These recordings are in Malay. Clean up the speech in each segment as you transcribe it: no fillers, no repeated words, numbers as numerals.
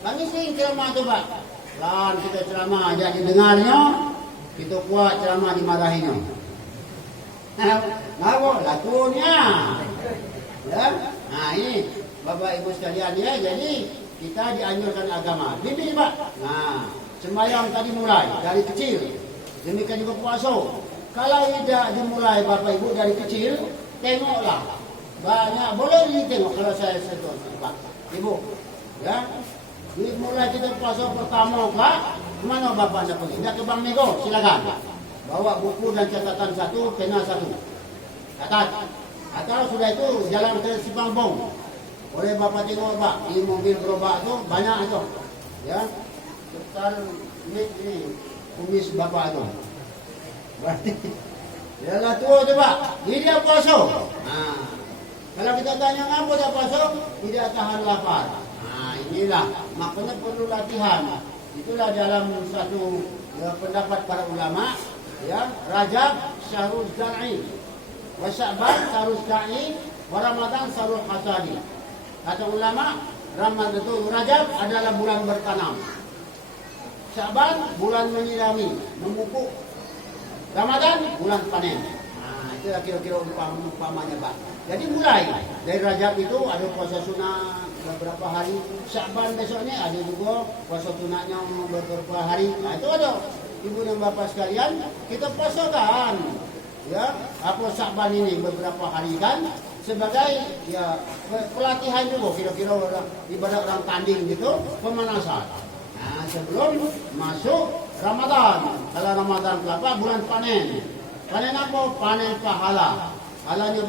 Kami sering ceramah tu Pak. Lan kita ceramah jadi dengarnya, kita kuat ceramah dimarahinnya. Ngapa? Lakunya. Ya. Nah ini Bapak Ibu sekalian ya, jadi kita dianjurkan agama. Bimbing Pak. Nah, sembahyang tadi mulai dari kecil. Demikian juga puasa. Kalau tidak dimulai Bapak Ibu dari kecil, tengoklah. Banyak boleh ditengok kalau saya sentuh Pak. Ibu, ya. Mulai kita puasa pertama Pak, mana Bapak Anda pergi? Tidak ke Bank Mego, silakan. Bawa buku dan catatan satu, pena satu. Catat. Atau sudah itu jalan ke Simpang Bong. Boleh Bapak tengok Pak, di mobil gerobak tu banyak itu. Ya. Sekitar ini kumis Bapak tu. Berarti yalah tua tu Pak, dia puasa. Nah, kalau kita tanya apa dia puasa, tidak tahan lapar. Nah, inilah makanya perlu latihan. Itulah dalam satu pendapat para ulama, ya, Rajab syahrul zar'i, wa Sya'ban syahrul sa'i, wa Ramadan syahrul hasadi. Kata ulama, Ramadan itu Rajab adalah bulan bertanam. Sya'ban bulan menyirami, memupuk. Ramadan bulan panen. Nah, itu kira-kira umpamanya Pak. Jadi mulai dari Rajab itu ada puasa sunat beberapa hari. Sya'ban besoknya ada juga puasa sunatnya beberapa hari. Nah, itu ada. Ibu dan Bapak sekalian, kita puasakan. Ya, apa Sya'ban ini beberapa hari kan sebagai ya pelatihan juga kira-kira ibadat orang tanding gitu, pemanasan. Nah, sebelum masuk Ramadan. Kalau Ramadan kelapa bulan panen. Panen apa? Panen pahala. Kalau dia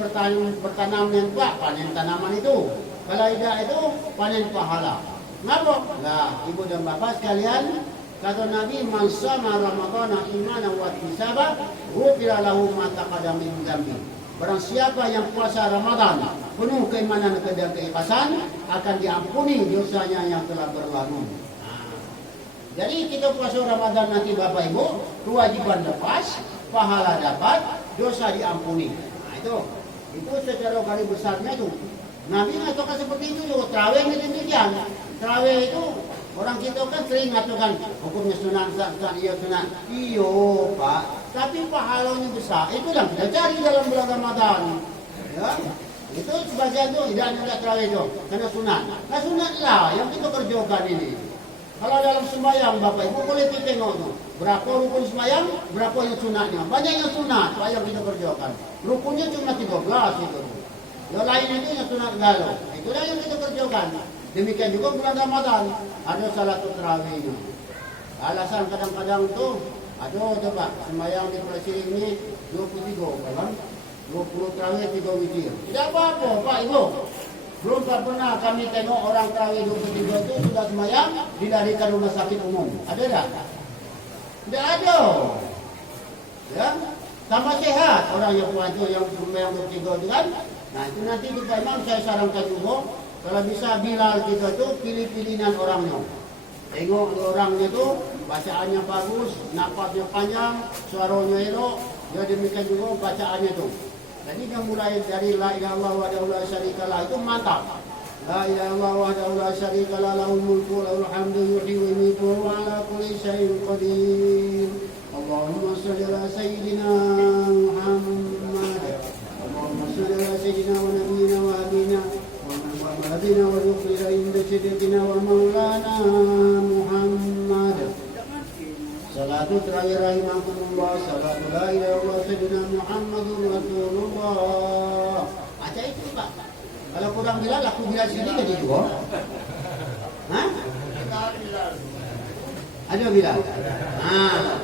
bertanam yang kuat, panen tanaman itu. Kalau tidak itu, panen pahala. Kenapa? Lah, ibu dan bapak sekalian, kata Nabi, man shama Ramadhana imanan wa ihtisaban, ghufira lahu ma taqaddama min dzambi. Barang siapa yang puasa Ramadan penuh keimanan dan keikhlasan, akan diampuni dosanya yang telah berlalu. Jadi kita puasa Ramadan nanti Bapak Ibu, kewajiban lepas, pahala dapat, dosa diampuni. Nah itu secara kali besarnya itu. Nabi mengatakan seperti itu juga. Tarawih itu demikian. Tarawih itu orang kita kan sering mengatakan hukumnya sunat, iya sunat. Iyo Pak, tapi pahalanya besar. Itu yang kita cari dalam bulan Ramadan. Ya, itu sebagian itu tidak tarawih itu karena sunat. Nah sunatlah yang kita kerjakan ini. Kalau dalam sembahyang Bapak Ibu boleh tengok tu. Berapa rukun sembahyang, berapa yang sunatnya. Banyak yang sunat, yang kita kerjakan. Rukunnya cuma 13 itu. Yang lain itu yang sunat galau. Itulah yang kita kerjakan. Demikian juga bulan Ramadan. Ada salatul tarawih. Alasan kadang-kadang tu, aduh coba sembahyang di Palestin ini 23 kan? 20 tarawih 3 witir. Tidak apa-apa Pak Ibu. Belum pernah kami tengok orang tarawih 23 itu sudah sembahyang dilarikan rumah sakit umum. Ada tak? Tidak ada. Ya, tambah sehat orang yang puasa yang sembahyang 23 itu kan. Nah itu nanti kita memang saya sarankan juga kalau bisa Bilal kita tu pilih-pilihan orangnya. Tengok orangnya tu bacaannya bagus, nafasnya panjang, suaranya elok. Ya demikian juga bacaannya tu. Jadi yang mulai dari la ilaha illallah wahdahu la syarikalah itu mantap. La ilaha illallah wahdahu la syarikalah lahul mulku wa lahul hamdu yuhyi wa yumiitu wa ala kulli syai'in qadir. Allahumma shalli ala sayyidina Muhammad. Allahumma shalli ala sayyidina wa nabiyyina wa habibina wa muhammadina wa dhukrina inda sidqina wa maulana Muhammad. Salatu terakhir rahimahumullah, salatu la ilaha illallah sayyidina Muhammadur Rasulullah. Baca itu Pak. Kalau kurang Bilal, aku Bilal sini jadi juga. Hah? Ada Bilal. Nah,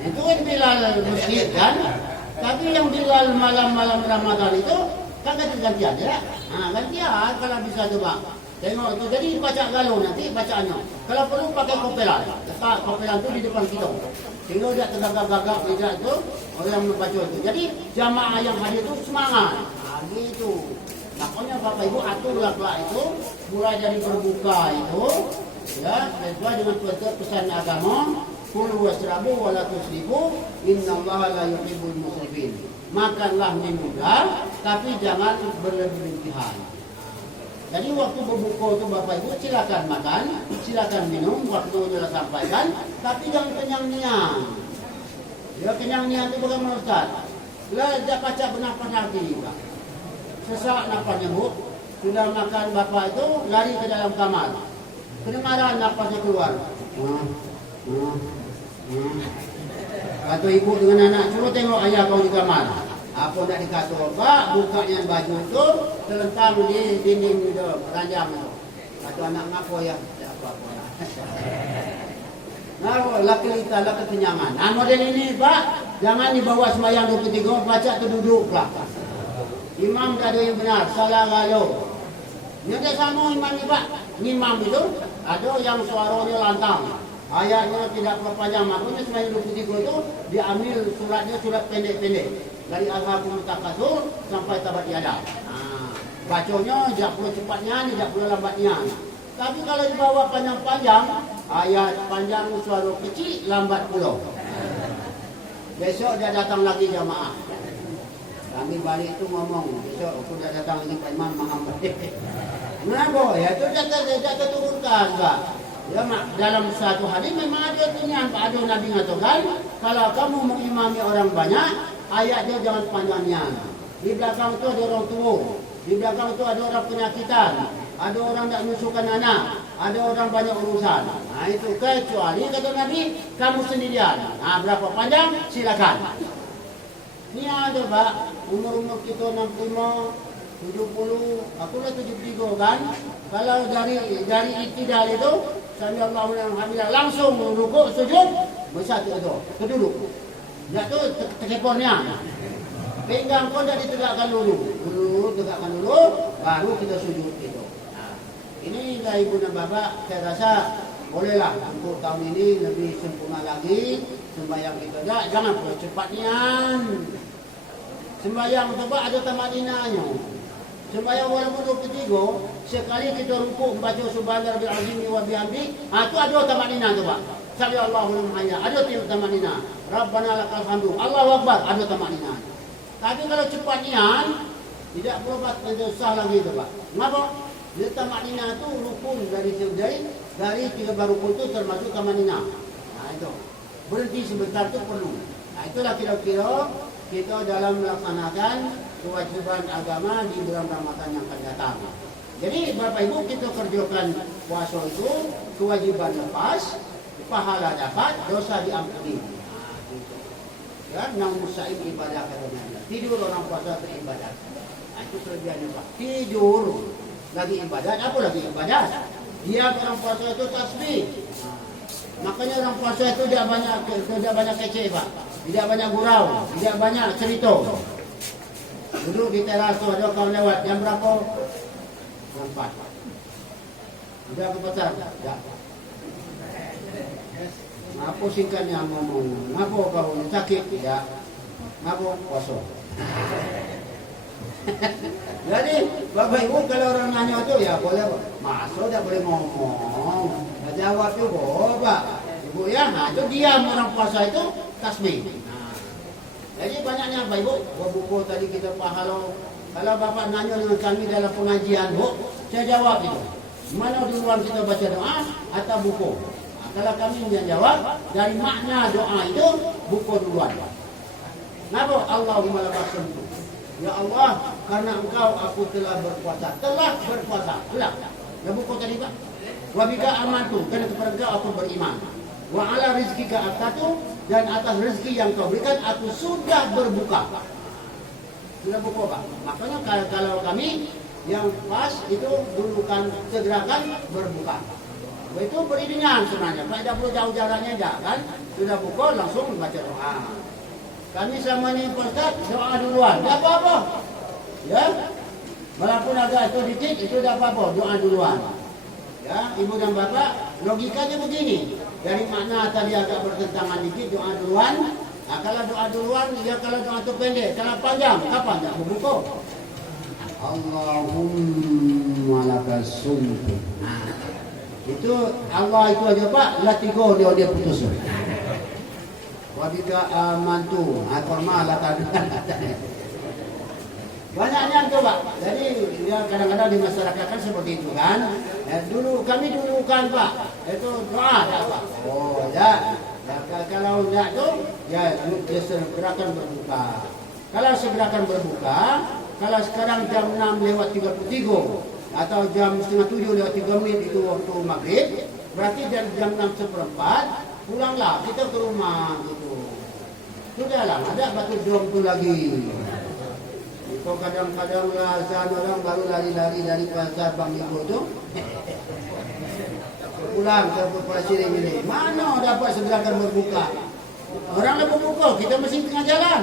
itu kan Bilal masjid kan. Tapi yang Bilal malam-malam Ramadan itu kan gantian ya. Nah, gantian kalau bisa coba. Tengok itu, jadi baca galau nanti bacaannya. Kalau perlu pakai kopelan. Letak kopelan itu di depan kita. Sehingga dia tegak-gagak beda itu orang yang membaca itu. Jadi jamaah yang hadir itu semangat. Nah, gitu. Makanya Bapak Ibu aturlah itu mulai dari berbuka itu ya, sesuai dengan pesan agama. Kulu wasrabu wa la tusrifu innallaha la yuhibbul musrifin. Makanlah ini mudah, tapi jangan berlebihan. Jadi waktu berbuka itu Bapak Ibu silakan makan, silakan minum, waktunya sudah sampaikan, tapi jangan kenyang-kenyang. Ya kenyang-kenyang itu bagaimana Ustaz? Lah dia baca bernafas lagi Pak. Sesak nafasnya Bu, sudah makan Bapak itu lari ke dalam kamar. Kedengaran nafasnya keluar. Kata ibu dengan anak, suruh tengok ayah kau di kamar. Apa nak dikata Pak, bukanya baju tu terlentang di dinding itu, ranjang itu. Kata anak ngapo ya? Tak apa-apa. Nah, laki kita laki kenyangan. Nah, model ini Pak, jangan dibawa sembahyang 23, baca tu duduk lah. Imam tak ada yang benar, salah galau. Ini ada sama imam ni Pak. Imam itu ada yang suaranya lantang. Ayatnya tidak berpanjang, makanya sembahyang 23 itu diambil suratnya surat pendek-pendek. Dari Al-Hakum Takasur sampai Tabat Yada. Bacanya tidak perlu cepatnya, tidak perlu lambatnya. Tapi kalau dibawa panjang-panjang, ayat panjang suara kecil, lambat pula. Besok dia datang lagi jamaah. Kami balik tu ngomong, besok aku dah datang lagi Pak Imam Muhammad. Kenapa? Ya itu dia turunkan Pak. Ya mak, dalam satu hari memang ada tunyan Pak, ada Nabi mengatakan, kalau kamu mengimami orang banyak, ayatnya jangan panjangnya. Di belakang itu ada orang tua, di belakang itu ada orang penyakitan, ada orang tak menyusukan anak, ada orang banyak urusan. Nah itu kecuali kata Nabi, kamu sendirian. Nah berapa panjang? Silakan. Ini ada Pak, umur kita 65, 70, aku lah 73 kan. Kalau dari iktidal itu, Sami Allahu liman hamidah, langsung rukuk sujud, bersatu itu, terduduk. Ya tu tekeponnya. Pinggang pun dah ditegakkan dulu. Tegakkan dulu, baru kita sujud itu. Nah, ini dah ibu dan bapa, saya rasa bolehlah untuk tahun ini lebih sempurna lagi sembahyang kita. Jangan percepatnya. Sembahyang tu Pak ada tamadinanya. Sembahyang walaupun 23, sekali kita rukuk membaca subhanallah bil azimi wa bihamdi, tu ada tamadina tu Pak. Sami Allahu liman hamidah, ada tamadina. Rabbana lakal hamdu. Allahu akbar, ada tamadina. Tapi kalau cepatnya tidak perlu sah lagi tu Pak. Kenapa? Dia tamadina tu rukun dari 3 rukun tu termasuk tamadina. Nah itu. Berhenti sebentar tu perlu. Nah itulah kira-kira kita dalam melaksanakan kewajiban agama di bulan Ramadan yang akan datang. Jadi Bapak Ibu kita kerjakan puasa itu, kewajiban lepas, pahala dapat, dosa diampuni. Nah, gitu. Ya, nang musaim ibadah katanya. Tidur orang puasa itu ibadah. Nah, itu kelebihannya Pak. Tidur lagi ibadah, apa lagi ibadah? Dia orang puasa itu tasbih. Nah, makanya orang puasa itu tidak banyak kece Pak. Tidak banyak gurau, tidak banyak cerita. Duduk di teras tu ada kawan lewat, jam berapa? Jam 4. Sudah ke pasar? Tak. Apa singkatnya ngomong? Ngapa kau sakit? Tidak. Ngapa? Puasa. Jadi Bapak Ibu kalau orang nanya tu ya boleh. Masuk tak boleh ngomong. Tak jawab juga Pak. Ibu ya, nah itu diam orang puasa itu tasbih. Nah, jadi banyaknya Bapak Ibu, buku tadi kita pahala. Kalau Bapak nanya dengan kami dalam pengajian, Bu, saya jawab itu. Mana duluan kita baca doa atau buku? Nah, kalau kami menjawab dari makna doa itu buku duluan. Kenapa? Allahumma lakal hamdu. Ya Allah, karena Engkau aku telah berpuasa. Telah berpuasa. Telah. Ya buku tadi Pak. Wa bika amantu, karena kepada Engkau aku beriman. Wa ala rizkika atatu, dan atas rezeki yang kau berikan aku sudah berbuka. Sudah buka Pak. Makanya kalau kami yang pas itu dulukan segerakan berbuka. Itu beriringan sebenarnya. Tidak perlu jauh jalannya kan. Sudah buka langsung baca doa. Kami sama ini Ustaz doa duluan. Tidak apa-apa. Ya. Walaupun agak sedikit itu tidak apa-apa. Doa duluan. Ya, Ibu dan Bapak, logikanya begini. Dari makna tadi agak bertentangan dikit, doa duluan. Nah, kalau doa duluan, ya kalau doa itu pendek. Kalau panjang, kapan? Tak berbuka. Allahumma lakas sumtu. Nah, itu Allah itu aja Pak, latigo dia putus. Wabika amantu, atau malah tadi. Banyaknya coba. Jadi ya kadang-kadang di masyarakat kan seperti itu kan. Dulu kami kan Pak, itu doa tak Pak. Oh ya. Kalau enggak tuh ya segerakan berbuka. Kalau segerakan berbuka, kalau sekarang jam 6 lewat 33 atau jam setengah 7 lewat 3 menit itu waktu maghrib, berarti jam 6:15 pulanglah kita ke rumah gitu. Sudahlah, ada batu drum tu lagi. Itu kadang-kadang azan orang baru lari-lari dari pasar Bang Ibu tu. Pulang ke Pasir ini. Mana dapat segerakan berbuka? Orang dah berbuka, kita masih tengah jalan.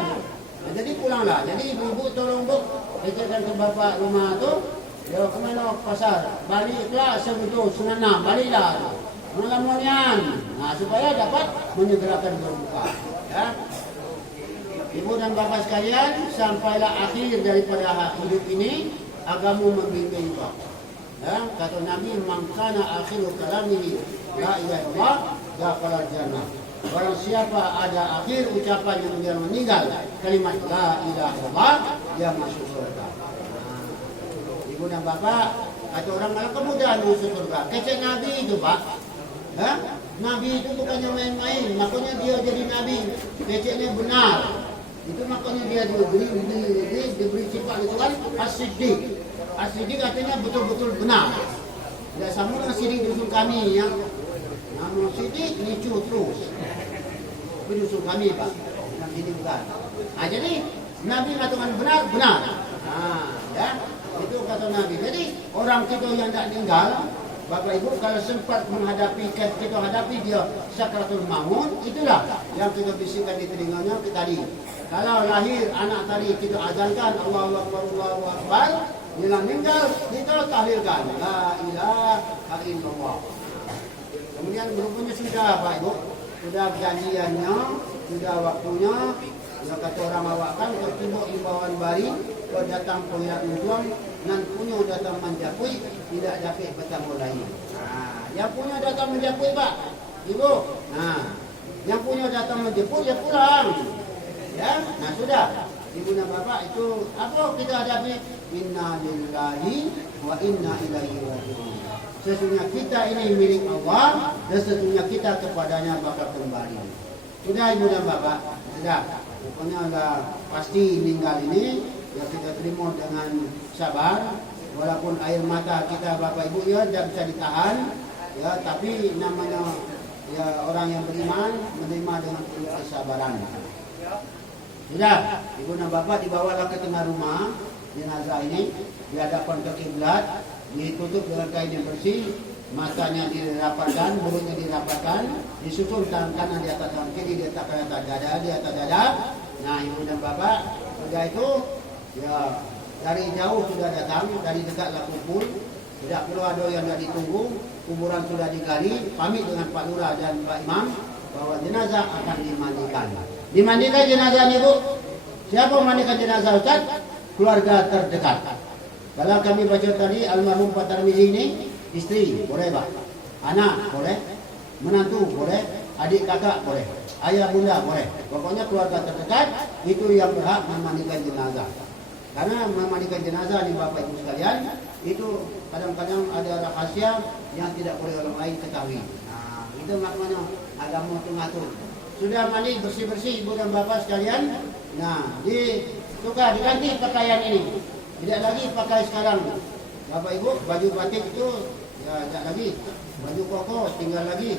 Jadi pulanglah. Jadi ibu tolong Bu, katakan ke bapak rumah tu, dia ke mana pasar? Baliklah sebetul setengah 6, baliklah. Melamunian. Nah, supaya dapat menyegerakan berbuka. Ya. Ibu dan bapak sekalian, sampailah akhir daripada hidup ini, agama membimbing Pak. Ya, kata Nabi, "Mangkana akhiru kalamihi la ilaha illallah, dakhala jannah." Barang siapa ada akhir ucapan yang dia meninggal kalimat la ilaha illallah, dia masuk surga. Ibu dan bapak, kata orang malah kemudahan masuk surga. Kecek Nabi itu Pak. Ya? Nabi itu bukannya main-main, makanya dia jadi Nabi. Keceknya benar. Itu makanya dia diberi sifat itu kan as-siddiq. As-siddiq artinya betul-betul benar. Tidak sama dengan siddiq dusun kami yang nama siddiq nicu terus. Itu dusun kami Pak. Yang ini bukan. Jadi Nabi mengatakan benar. Ya. Itu kata Nabi. Jadi orang kita yang tak tinggal, Bapak Ibu kalau sempat menghadapi kita hadapi dia sakratul maut, itulah yang kita bisikkan di telinganya tadi. Kalau lahir anak tadi kita azankan Allahu Akbar, Allahu Akbar, bila meninggal kita tahlilkan la ilaha illallah. Kemudian berikutnya sudah Pak Ibu, sudah janjiannya, sudah waktunya. Kalau kata orang awak kan ketibuk imbauan bari, kalau datang pengirat untuang, nan punya datang menjapui, tidak dapat bertemu lain. Yang punya datang menjapui Pak, Ibu. Yang punya datang menjemput, ya pulang. Ya, nah sudah. Ibu dan bapak itu apa kita hadapi? Inna lillahi wa inna ilaihi raji'un. Sesungguhnya kita ini milik Allah dan sesungguhnya kita kepadanya bakal kembali. Sudah Ibu dan bapak, sudah. Pokoknya sudah pasti meninggal ini ya kita terima dengan sabar. Walaupun air mata kita bapak ibu ya tidak bisa ditahan, ya tapi namanya ya orang yang beriman menerima dengan penuh kesabaran. Sudah, ibu dan bapak dibawalah ke tengah rumah jenazah ini, di hadapan ke kiblat, ditutup dengan kain yang bersih, matanya dirapatkan, mulutnya dirapatkan, disusun tangan kanan di atas tangan kiri, di atas dada. Nah, ibu dan bapak sudah itu, ya dari jauh sudah datang, dari dekatlah kumpul, tidak perlu ada yang tidak ditunggu, kuburan sudah digali, pamit dengan Pak Lurah dan Pak Imam bahwa jenazah akan dimandikan. Dimandikan jenazah ini Bu, siapa memandikan jenazah Ustaz? Keluarga terdekat. Kalau kami baca tadi almarhum Pak Tarmizi ini, istri boleh Pak, anak boleh, menantu boleh, adik kakak boleh, ayah bunda boleh. Pokoknya keluarga terdekat itu yang berhak memandikan jenazah. Karena memandikan jenazah ini Bapak Ibu sekalian, itu kadang-kadang ada rahasia yang tidak boleh orang lain ketahui. Nah, itu maknanya agama itu ngatur. Sudah mandi bersih-bersih Ibu dan Bapak sekalian. Nah, ditukar diganti pakaian ini. Tidak lagi pakai sekarang. Bapak Ibu, baju batik itu ya tidak lagi. Baju koko tinggal lagi.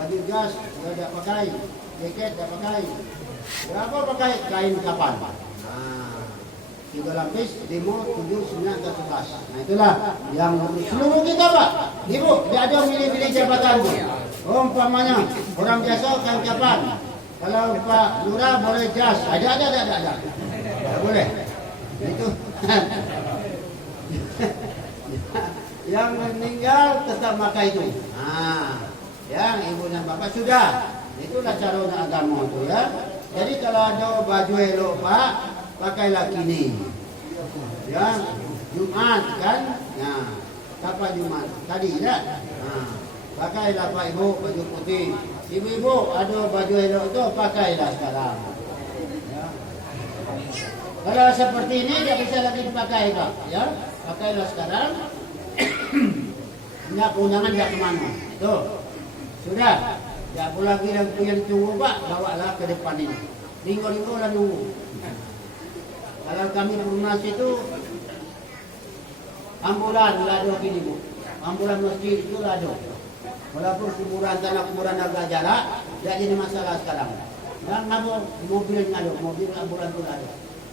Baju jas sudah tidak pakai. Jaket tidak pakai. Berapa pakai? Kain kapan. Nah, 3 lapis, 5, 7, 9, dan 11. Nah itulah yang seluruh kita Pak. Ibu, tidak ada milih-milih jabatan. Umpamanya orang biasa kain kapan. Kalau Pak Lurah boleh jas. Ada. Tidak boleh. Itu yang meninggal tetap pakai itu. Nah, ya ibu dan bapak sudah. Itulah cara agama itu ya. Jadi kalau ada baju elok Pak, pakailah kini. Ya, Jumat kan? Nah, kapan Jumat? Tadi ya. Nah, pakailah Pak Ibu baju putih. Ibu-ibu ada baju elok itu pakailah sekarang. Ya. Kalau seperti ini tidak bisa lagi dipakai, Pak. Ya, pakailah sekarang. Tidak keundangan tidak kemana. Itu sudah. Tidak perlu lagi yang tunggu, Pak. Bawalah ke depan ini. Ringgo-ringgo lah nunggu. Kalau kami Perumnas itu ambulan lado gini, Bu. Ambulan masjid itu lado. Walaupun kuburan agak jarak, tidak jadi masalah sekarang. Dan mobil ngado, mobil ambulan itu lado.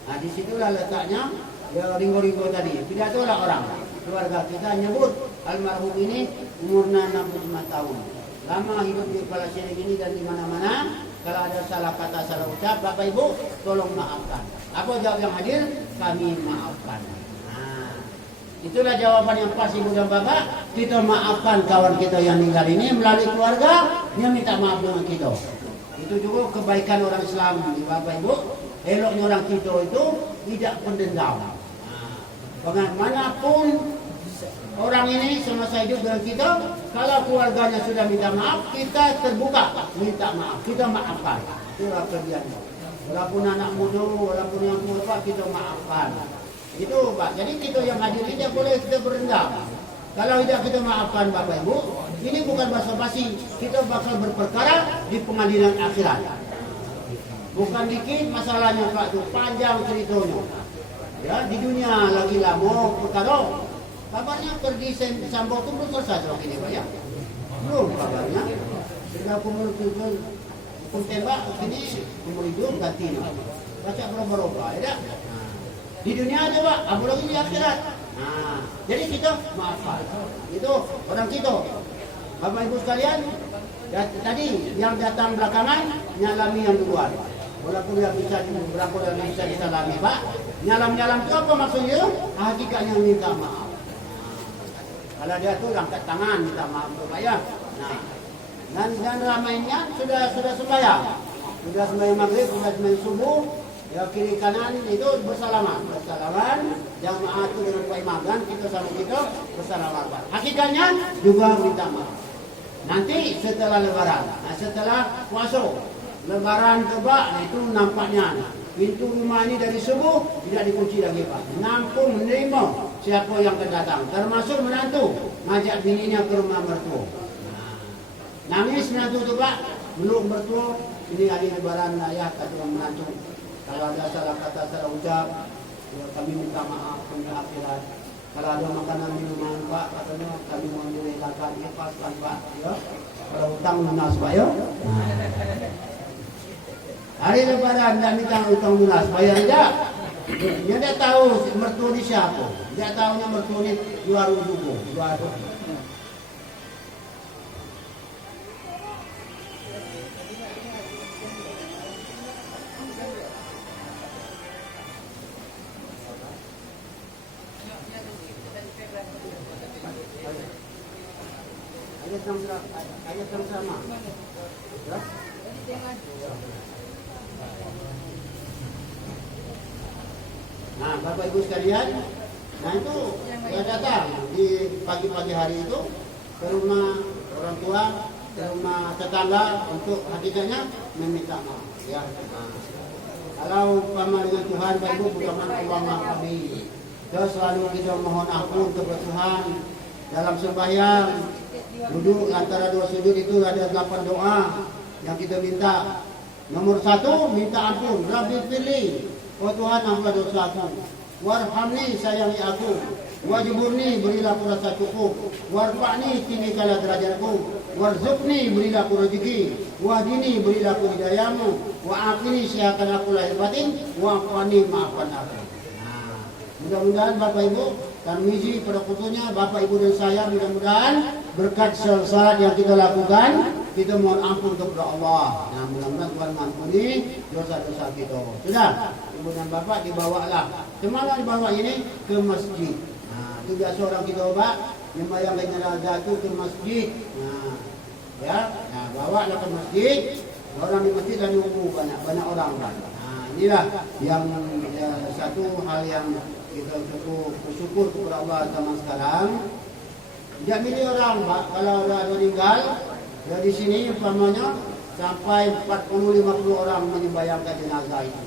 Nah, disitulah letaknya ya ringgo-ringgo tadi. Pidatolah orang. Keluarga kita nyebut almarhum ini umurnya 65 tahun. Lama hidup di kepala Siring ini dan di mana-mana. Kalau ada salah kata, salah ucap, Bapak Ibu tolong maafkan. Apa jawab yang hadir? Kami maafkan. Nah, itulah jawaban yang pas, Ibu dan Bapak. Kita maafkan kawan kita yang meninggal ini melalui keluarga. Dia minta maaf dengan kita. Itu juga kebaikan orang Islam, Bapak Ibu. Eloknya orang kita itu tidak pendendam. Nah, bagaimanapun orang ini semasa hidup dengan kita, kalau keluarganya sudah minta maaf, kita terbuka minta maaf, kita maafkan. Itulah kerjanya. Walaupun anak muda, walaupun yang tua, kita maafkan. Itu Pak. Jadi kita yang hadir ini tidak boleh kita berendam. Kalau tidak kita maafkan Bapak Ibu, ini bukan basa-basi. Kita bakal berperkara di pengadilan akhirat. Bukan dikit masalahnya Pak, itu panjang ceritanya. Ya, di dunia lagi lama perkara. Kabarnya pergi Sambo itu belum selesai waktu ini Pak ya? Belum kabarnya. Sudah kumul tembak, ini kumul hidup ganti. Baca berapa-berapa, ya tak? Di dunia aja Pak, apalagi di akhirat. Nah, jadi kita maafkan. Itu orang kita. Bapak Ibu sekalian, tadi yang datang belakangan nyalami yang duluan. Walaupun yang bisa berapa yang bisa disalami Pak. Nyalam-nyalam itu apa maksudnya? Hakikatnya minta maaf. Kalau dia tuh angkat tangan minta maaf supaya. Nah, dan ramainya sudah sembahyang. Sudah sembahyang maghrib, sudah sembahyang subuh. Ya kiri kanan itu bersalaman. Jamaah itu dengan Pak Imam dan kita sama kita bersalaman. Hakikatnya juga minta maaf. Nanti setelah lebaran, setelah puasa, lebaran coba itu nampaknya pintu rumah ini dari subuh tidak dikunci lagi Pak. Nampung menerima siapa yang akan datang, termasuk menantu ngajak bininya ke rumah mertua. Nangis menantu itu Pak, meluk mertua. Ini hari lebaran ayah kata menantu. Kalau ada salah kata, salah ucap, ya kami minta maaf punya akhirat. Kalau ada makanan minuman Pak, katanya kami mau direlakan, ikhlaskan Pak. Ya, kalau hutang lunas Pak ya. Hari lebaran tidak minta hutang lunas, bayar tidak. Dia tidak tahu mertua ini siapa. Dia tahunya mertua ini luar juga. Ayat yang sama. Ya? Nah, Bapak Ibu sekalian, nah itu saya datang di pagi-pagi hari itu ke rumah orang tua, ke rumah tetangga untuk hakikatnya meminta maaf. Ya. Nah, kalau pamah dengan Tuhan, Bapak Ibu bukan Allah kami. Terus selalu kita mohon ampun kepada Tuhan dalam sembahyang. Duduk antara dua sujud itu ada 8 doa yang kita minta. Nomor 1 minta ampun. Rabbi firli, oh Tuhan ampunilah dosaku. Warhamni, sayangi aku. Wajburni, berilah aku rasa cukup. Warfa'ni, tinggikanlah derajatku. Warzuqni, berilah aku rezeki. Wahdini, berilah aku hidayahmu. Wa'afini, sihakan aku lahir batin. Wa'afani, maafkan aku. Nah, mudah-mudahan Bapak Ibu Tarmizi pada fotonya Bapak Ibu dan saya mudah-mudahan berkat salat yang kita lakukan, kita mohon ampun kepada Allah. Nah, mudah-mudahan Tuhan mengampuni dosa-dosa kita. Sudah, Ibu dan Bapak dibawalah. Kemana dibawa ini? Ke masjid. Nah, itu biasa orang kita Pak, membayang jenazah itu ke masjid. Nah, ya, nah bawalah ke masjid. Orang di masjid dan nunggu banyak orang Pak. Nah, inilah yang ya, satu hal yang kita cukup bersyukur kepada Allah zaman sekarang. Tidak milih orang Pak, kalau ada meninggal, ya di sini umpamanya sampai 40-50 orang menyembayangkan jenazah itu.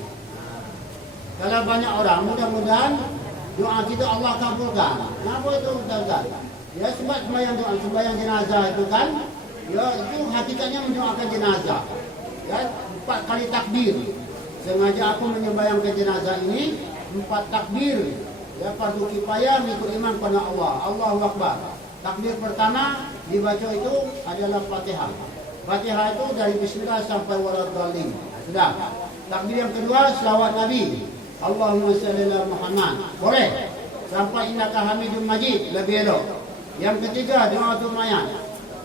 Nah, Kalau banyak orang, mudah-mudahan doa kita Allah kabulkan. Kenapa itu Ustaz? Ya sebab sembahyang jenazah itu kan, ya itu hakikatnya mendoakan jenazah. Ya 4 kali takbir. Sengaja aku menyembahyangkan jenazah ini 4 takbir. Ya fardu kifayah mengikut iman pada Allah. Allahu Akbar. Takbir pertama dibaca itu adalah Fatihah. Fatihah itu dari bismillah sampai waladhdallin. Sudah. Takbir yang kedua selawat Nabi. Allahumma shalli ala Muhammad. Boleh. Sampai innaka Hamidum Majid, lebih elok. Yang ketiga doa untuk mayat.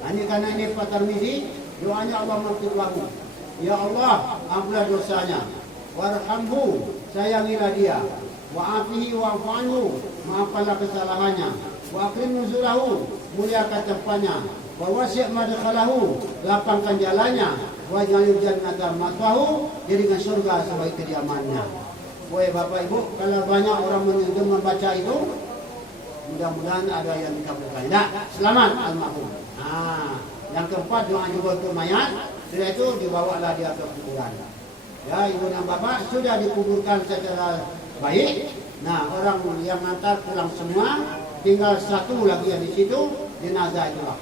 Ini karena ini Pak Tirmizi, doanya Allah maghfir lahu. Ya Allah, ampunlah dosanya. Warhamhu, sayangilah dia. Wa'afihi wa'fu anhu, maafkanlah kesalahannya. Wa akrim nuzulahu, muliakan tempatnya. Wa wasi' madkhalahu, lapangkan jalannya. Wa jalil jannata maswahu, jadikan surga sebagai kediamannya. Wahai Bapak Ibu, kalau banyak orang membaca itu, mudah-mudahan ada yang dikabulkan. Nah, selamat almarhum. Yang keempat doa juga untuk mayat. Setelah itu dibawalah dia ke kuburan. Ya, ibu dan bapak sudah dikuburkan secara baik. Nah, orang yang hantar pulang semua, tinggal satu lagi yang di situ, jenazah itulah.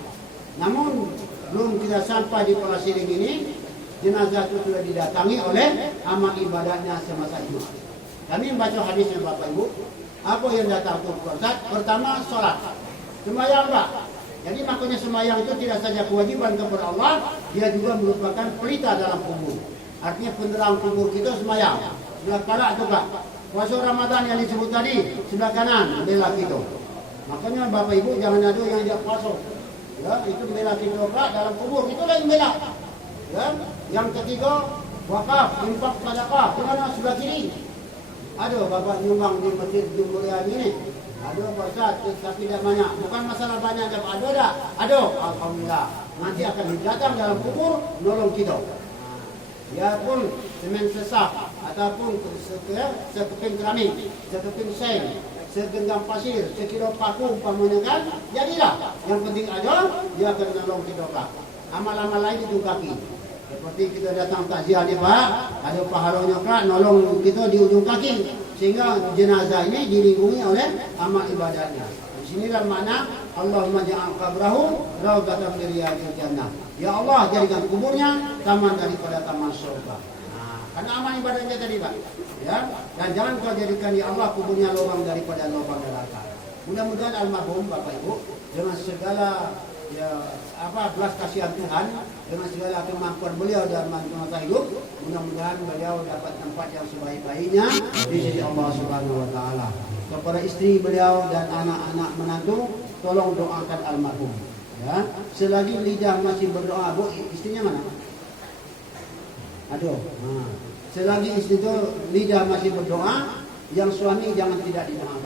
Namun belum kita sampai di Palasiring ini, jenazah itu sudah didatangi oleh amal ibadahnya semasa hidup. Kami membaca hadisnya Bapak Ibu. Apa yang datang untuk Ustaz? Pertama, sholat. Sembahyang Pak. Jadi makanya sembahyang itu tidak saja kewajiban kepada Allah, dia juga merupakan pelita dalam kubur. Artinya penerang kubur kita sembahyang. Sebelah kanan itu Pak. Puasa Ramadan yang disebut tadi, sebelah kanan bela kita. Makanya Bapak Ibu jangan ada yang tidak puasa. Ya, itu bela kita Pak dalam kubur, itu lagi bela. Ya, yang ketiga, wakaf, infak, sedekah. Di mana sebelah kiri? Aduh, Bapak nyumbang di masjid Jumhuriyah ini. Aduh, Pak Ustaz, tapi tidak banyak. Bukan masalah banyak, ada tak? Aduh, alhamdulillah. Nanti akan datang dalam kubur, nolong kita. Ya pun semen sesak, ataupun sekeping keramik, sekeping seng, segenggam pasir, sekilo paku, umpamanya kan, jadilah. Yang penting ada, dia akan nolong kita Pak. Amal-amal lain itu kaki. Seperti kita datang takziah ni Pak, ada pahalanya Pak, nolong kita di ujung kaki. Sehingga jenazah ini dilindungi oleh amal ibadahnya. Di sinilah makna Allahumma ja'al qabrahu rawdatan min riyadil jannah. Ya Allah, jadikan kuburnya taman daripada taman surga. Karena amal ibadahnya tadi Pak. Ya, dan jangan kau jadikan ya Allah kuburnya lubang daripada lubang neraka. Mudah-mudahan almarhum Bapak Ibu dengan segala belas kasihan Tuhan, dengan segala kemampuan beliau dalam masa hidup, mudah-mudahan beliau dapat tempat yang sebaik-baiknya di sisi Allah Subhanahu wa taala. Kepada istri beliau dan anak-anak menantu, tolong doakan almarhum. Ya, selagi lidah masih berdoa, Bu, istrinya mana? Aduh. Selagi istri itu lidah masih berdoa, yang suami jangan tidak didoakan.